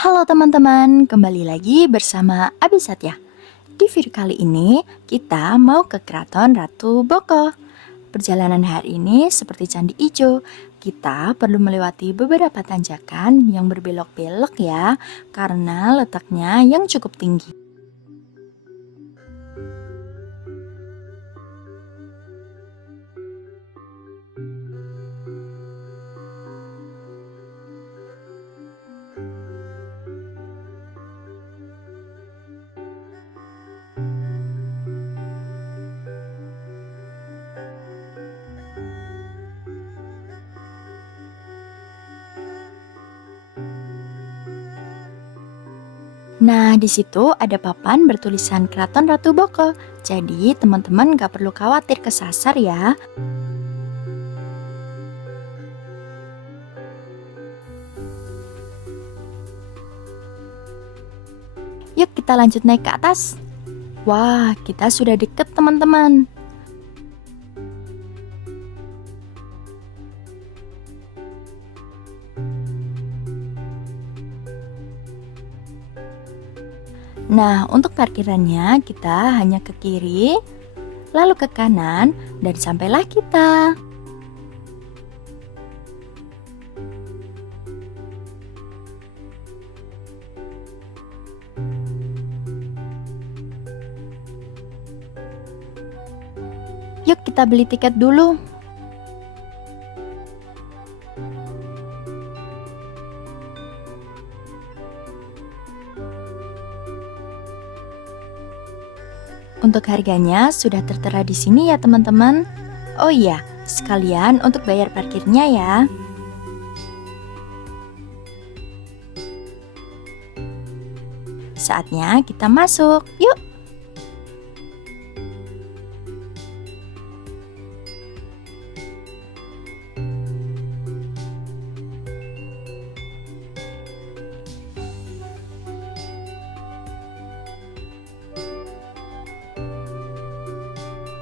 Halo teman-teman, kembali lagi bersama Abi Satya. Di video kali ini, kita mau ke Keraton Ratu Boko. Perjalanan hari ini seperti Candi Ijo, kita perlu melewati beberapa tanjakan yang berbelok-belok ya, karena letaknya yang cukup tinggi. Nah, di situ ada papan bertulisan Keraton Ratu Boko. Jadi, teman-teman gak perlu khawatir kesasar ya. Yuk kita lanjut naik ke atas. Wah, kita sudah deket teman-teman. Nah, untuk parkirannya kita hanya ke kiri, lalu ke kanan, dan sampailah kita. Yuk kita beli tiket dulu. Untuk harganya sudah tertera di sini ya teman-teman. Oh iya, sekalian untuk bayar parkirnya ya. Saatnya kita masuk. Yuk.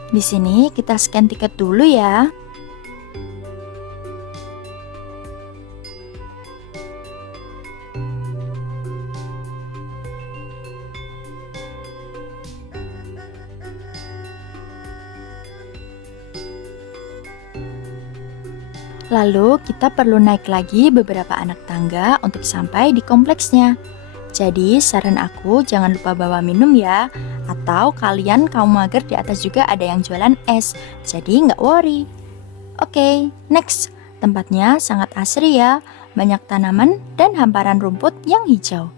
Di sini kita scan tiket dulu ya. Lalu kita perlu naik lagi beberapa anak tangga untuk sampai di kompleksnya. Jadi saran aku jangan lupa bawa minum ya. Atau kalian kaum mager di atas juga ada yang jualan es. Jadi nggak worry. Oke, next. Tempatnya sangat asri ya. Banyak tanaman dan hamparan rumput yang hijau.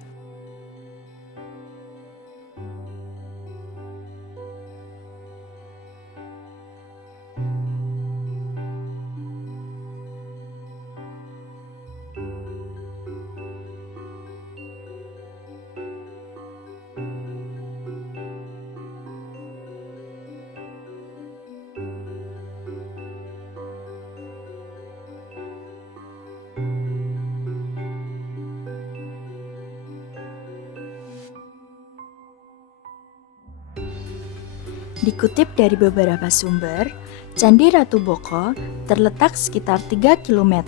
Dikutip dari beberapa sumber, Candi Ratu Boko terletak sekitar 3 km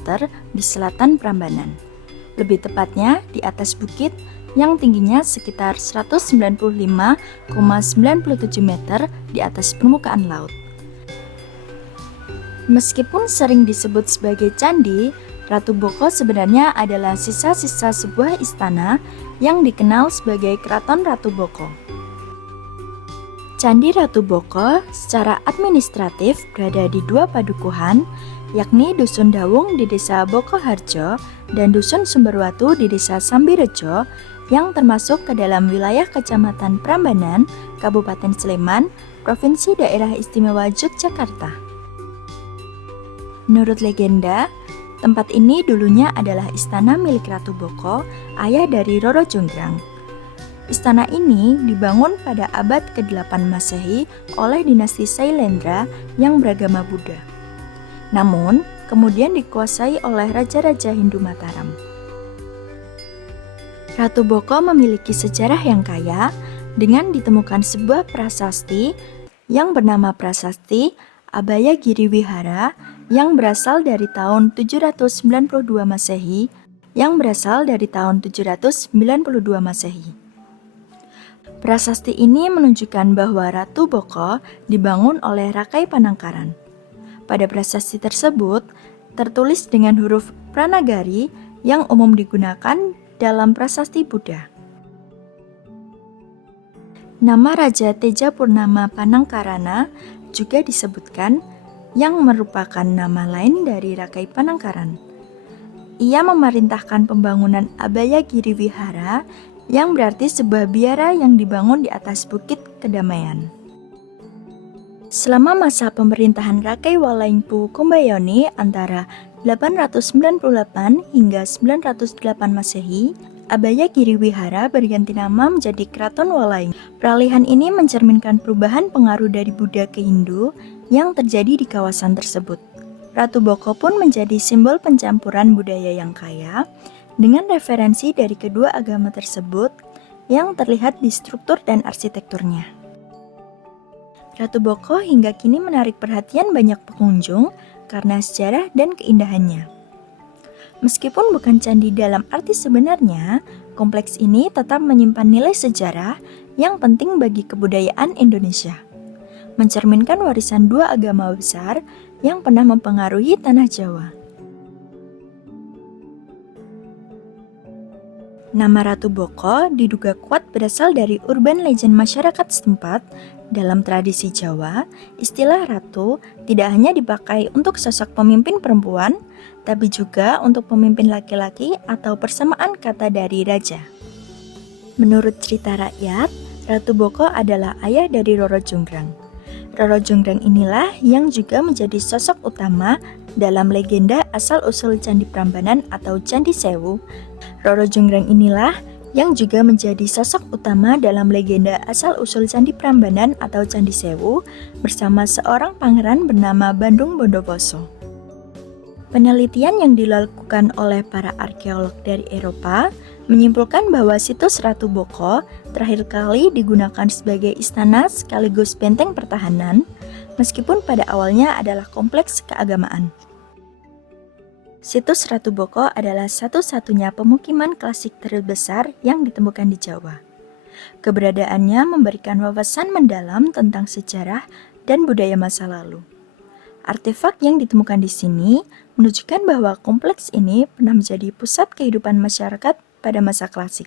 di selatan Prambanan. Lebih tepatnya di atas bukit yang tingginya sekitar 195,97 meter di atas permukaan laut. Meskipun sering disebut sebagai candi, Ratu Boko sebenarnya adalah sisa-sisa sebuah istana yang dikenal sebagai Keraton Ratu Boko. Candi Ratu Boko secara administratif berada di dua padukuhan, yakni Dusun Dawung di Desa Bokoharjo dan Dusun Sumberwatu di Desa Sambirejo yang termasuk ke dalam wilayah Kecamatan Prambanan, Kabupaten Sleman, Provinsi Daerah Istimewa Yogyakarta. Menurut legenda, tempat ini dulunya adalah istana milik Ratu Boko, ayah dari Roro Jonggrang. Istana ini dibangun pada abad ke-8 Masehi oleh dinasti Sailendra yang beragama Buddha. Namun, kemudian dikuasai oleh Raja-Raja Hindu Mataram. Ratu Boko memiliki sejarah yang kaya dengan ditemukan sebuah prasasti yang bernama Prasasti Abhayagiri Wihara yang berasal dari tahun 792 Masehi yang berasal dari tahun 792 Masehi. Prasasti ini menunjukkan bahwa Ratu Boko dibangun oleh Rakai Panangkaran. Pada prasasti tersebut, tertulis dengan huruf Pranagari yang umum digunakan dalam prasasti Buddha. Nama Raja Teja Purnama Panangkarana juga disebutkan, yang merupakan nama lain dari Rakai Panangkaran. Ia memerintahkan pembangunan Abaya Giri Wihara, yang berarti sebuah biara yang dibangun di atas Bukit Kedamaian. Selama masa pemerintahan Rakai Walaingpu Kumbayoni antara 898 hingga 908 Masehi, Abaya Giri Wihara berganti nama menjadi Keraton Walaing. Peralihan ini mencerminkan perubahan pengaruh dari Buddha ke Hindu yang terjadi di kawasan tersebut. Ratu Boko pun menjadi simbol pencampuran budaya yang kaya dengan referensi dari kedua agama tersebut yang terlihat di struktur dan arsitekturnya. Ratu Boko hingga kini menarik perhatian banyak pengunjung karena sejarah dan keindahannya. Meskipun bukan candi dalam arti sebenarnya, kompleks ini tetap menyimpan nilai sejarah yang penting bagi kebudayaan Indonesia, mencerminkan warisan dua agama besar yang pernah mempengaruhi tanah Jawa. Nama Ratu Boko diduga kuat berasal dari urban legend masyarakat setempat. Dalam tradisi Jawa, istilah ratu tidak hanya dipakai untuk sosok pemimpin perempuan, tapi juga untuk pemimpin laki-laki atau persamaan kata dari raja. Menurut cerita rakyat, Ratu Boko adalah ayah dari Roro Jonggrang. Roro Jonggrang inilah yang juga menjadi sosok utama dalam legenda asal-usul Candi Prambanan atau Candi Sewu. Roro Jonggrang inilah yang juga menjadi sosok utama dalam legenda asal-usul Candi Prambanan atau Candi Sewu bersama seorang pangeran bernama Bandung Bondowoso. Penelitian yang dilakukan oleh para arkeolog dari Eropa menyimpulkan bahwa situs Ratu Boko terakhir kali digunakan sebagai istana sekaligus benteng pertahanan, meskipun pada awalnya adalah kompleks keagamaan. Situs Ratu Boko adalah satu-satunya pemukiman klasik terbesar yang ditemukan di Jawa. Keberadaannya memberikan wawasan mendalam tentang sejarah dan budaya masa lalu. Artefak yang ditemukan di sini menunjukkan bahwa kompleks ini pernah menjadi pusat kehidupan masyarakat pada masa klasik.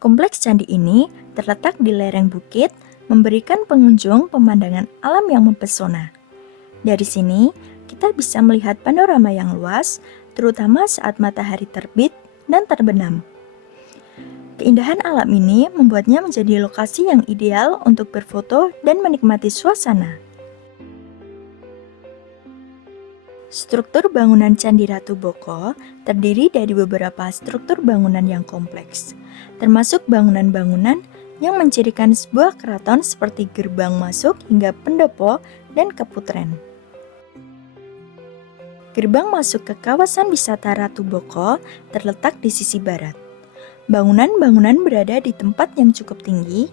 Kompleks candi ini terletak di lereng bukit, memberikan pengunjung pemandangan alam yang mempesona. Dari sini, kita bisa melihat panorama yang luas, terutama saat matahari terbit dan terbenam. Keindahan alam ini membuatnya menjadi lokasi yang ideal untuk berfoto dan menikmati suasana. Struktur bangunan Candi Ratu Boko terdiri dari beberapa struktur bangunan yang kompleks, termasuk bangunan-bangunan yang mencirikan sebuah keraton seperti gerbang masuk hingga pendopo dan keputren. Gerbang masuk ke kawasan wisata Ratu Boko terletak di sisi barat. Bangunan-bangunan berada di tempat yang cukup tinggi,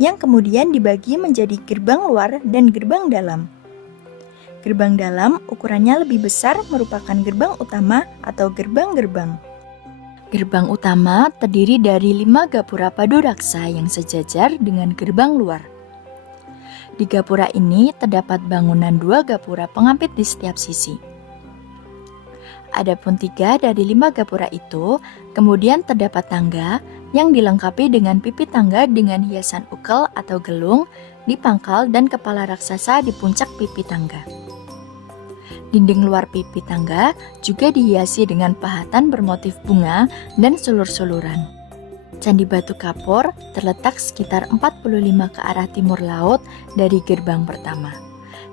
yang kemudian dibagi menjadi gerbang luar dan gerbang dalam. Gerbang dalam ukurannya lebih besar merupakan gerbang utama atau gerbang-gerbang. Gerbang utama terdiri dari 5 gapura paduraksa yang sejajar dengan gerbang luar. Di gapura ini terdapat bangunan 2 gapura pengampit di setiap sisi. Adapun 3 dari 5 gapura itu kemudian terdapat tangga yang dilengkapi dengan pipi tangga dengan hiasan ukel atau gelung di pangkal dan kepala raksasa di puncak pipi tangga. Dinding luar pipi tangga juga dihiasi dengan pahatan bermotif bunga dan sulur-suluran. Candi Batu Kapur terletak sekitar 45 ke arah timur laut dari gerbang pertama.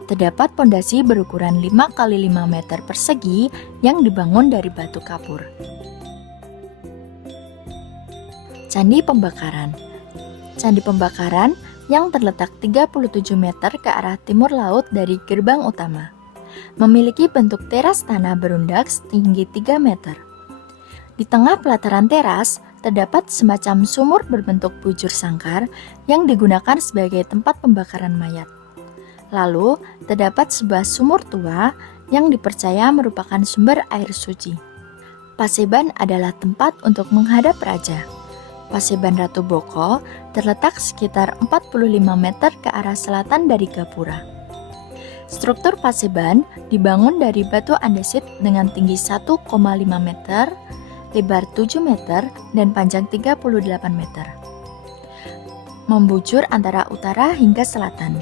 Terdapat pondasi berukuran 5 x 5 meter persegi yang dibangun dari batu kapur. Candi Pembakaran. Candi Pembakaran yang terletak 37 meter ke arah timur laut dari gerbang utama. Memiliki bentuk teras tanah berundak setinggi 3 meter. Di tengah pelataran teras, terdapat semacam sumur berbentuk bujur sangkar yang digunakan sebagai tempat pembakaran mayat. Lalu, terdapat sebuah sumur tua yang dipercaya merupakan sumber air suci. Paseban adalah tempat untuk menghadap raja. Paseban Ratu Boko terletak sekitar 45 meter ke arah selatan dari Gapura. Struktur Paseban dibangun dari batu andesit dengan tinggi 1,5 meter, lebar 7 meter, dan panjang 38 meter. Membujur antara utara hingga selatan.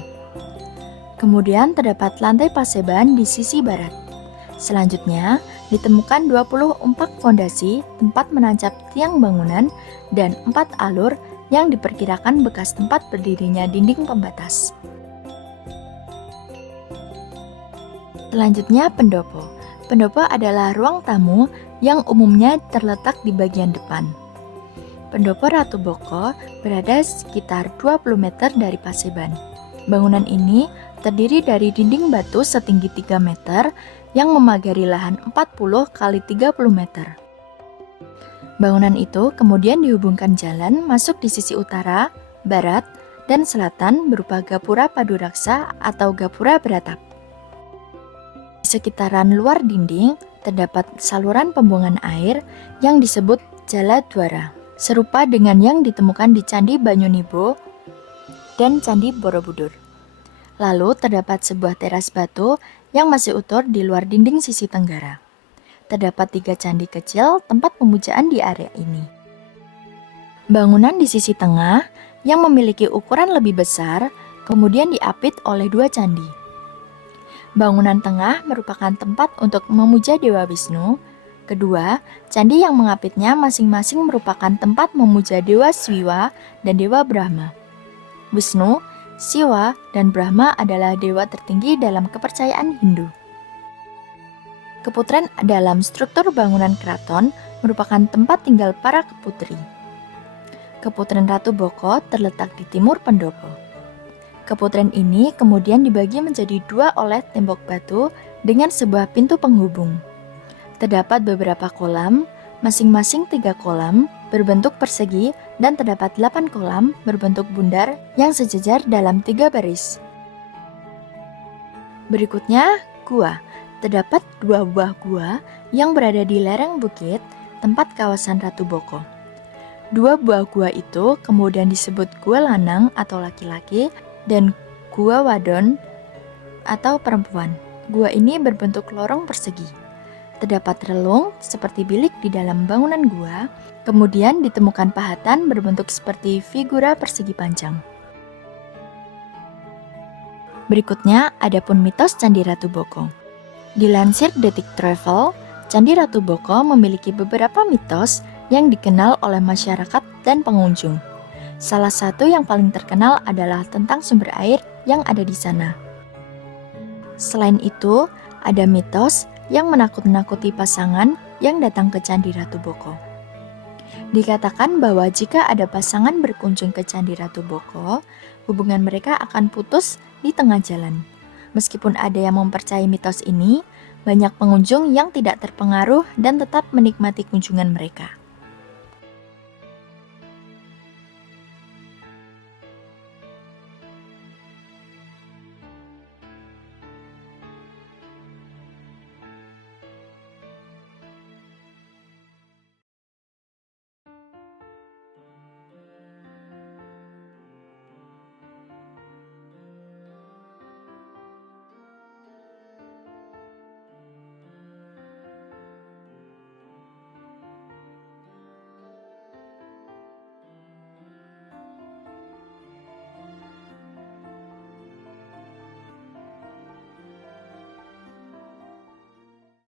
Kemudian terdapat lantai Paseban di sisi barat. Selanjutnya, ditemukan 24 fondasi tempat menancap tiang bangunan dan 4 alur yang diperkirakan bekas tempat berdirinya dinding pembatas. Selanjutnya, pendopo. Pendopo adalah ruang tamu yang umumnya terletak di bagian depan. Pendopo Ratu Boko berada sekitar 20 meter dari Paseban. Bangunan ini terdiri dari dinding batu setinggi 3 meter yang memagari lahan 40 kali 30 meter. Bangunan itu kemudian dihubungkan jalan masuk di sisi utara, barat, dan selatan berupa gapura paduraksa atau gapura beratap. Di sekitaran luar dinding terdapat saluran pembuangan air yang disebut Jala Dwara, serupa dengan yang ditemukan di Candi Banyunibo dan Candi Borobudur. Lalu terdapat sebuah teras batu yang masih utuh di luar dinding sisi tenggara. Terdapat 3 candi kecil tempat pemujaan di area ini. Bangunan di sisi tengah yang memiliki ukuran lebih besar kemudian diapit oleh 2 candi. Bangunan tengah merupakan tempat untuk memuja Dewa Wisnu. Kedua, candi yang mengapitnya masing-masing merupakan tempat memuja Dewa Swiwa dan Dewa Brahma. Wisnu, Siwa, dan Brahma adalah dewa tertinggi dalam kepercayaan Hindu. Keputren dalam struktur bangunan keraton merupakan tempat tinggal para keputri. Keputren Ratu Boko terletak di timur pendopo. Keputren ini kemudian dibagi menjadi 2 oleh tembok batu dengan sebuah pintu penghubung. Terdapat beberapa kolam, masing-masing 3 kolam, berbentuk persegi, dan terdapat 8 kolam berbentuk bundar yang sejajar dalam 3 baris. Berikutnya, gua. Terdapat 2 buah gua yang berada di lereng bukit tempat kawasan Ratu Boko. 2 buah gua itu kemudian disebut gua lanang atau laki-laki dan gua wadon atau perempuan. Gua ini berbentuk lorong persegi. Terdapat relung seperti bilik di dalam bangunan gua, kemudian ditemukan pahatan berbentuk seperti figura persegi panjang. Berikutnya, adapun mitos Candi Ratu Boko. Dilansir Detik Travel, Candi Ratu Boko memiliki beberapa mitos yang dikenal oleh masyarakat dan pengunjung. Salah satu yang paling terkenal adalah tentang sumber air yang ada di sana. Selain itu, ada mitos yang menakut-nakuti pasangan yang datang ke Candi Ratu Boko. Dikatakan bahwa jika ada pasangan berkunjung ke Candi Ratu Boko, hubungan mereka akan putus di tengah jalan. Meskipun ada yang mempercayai mitos ini, banyak pengunjung yang tidak terpengaruh dan tetap menikmati kunjungan mereka.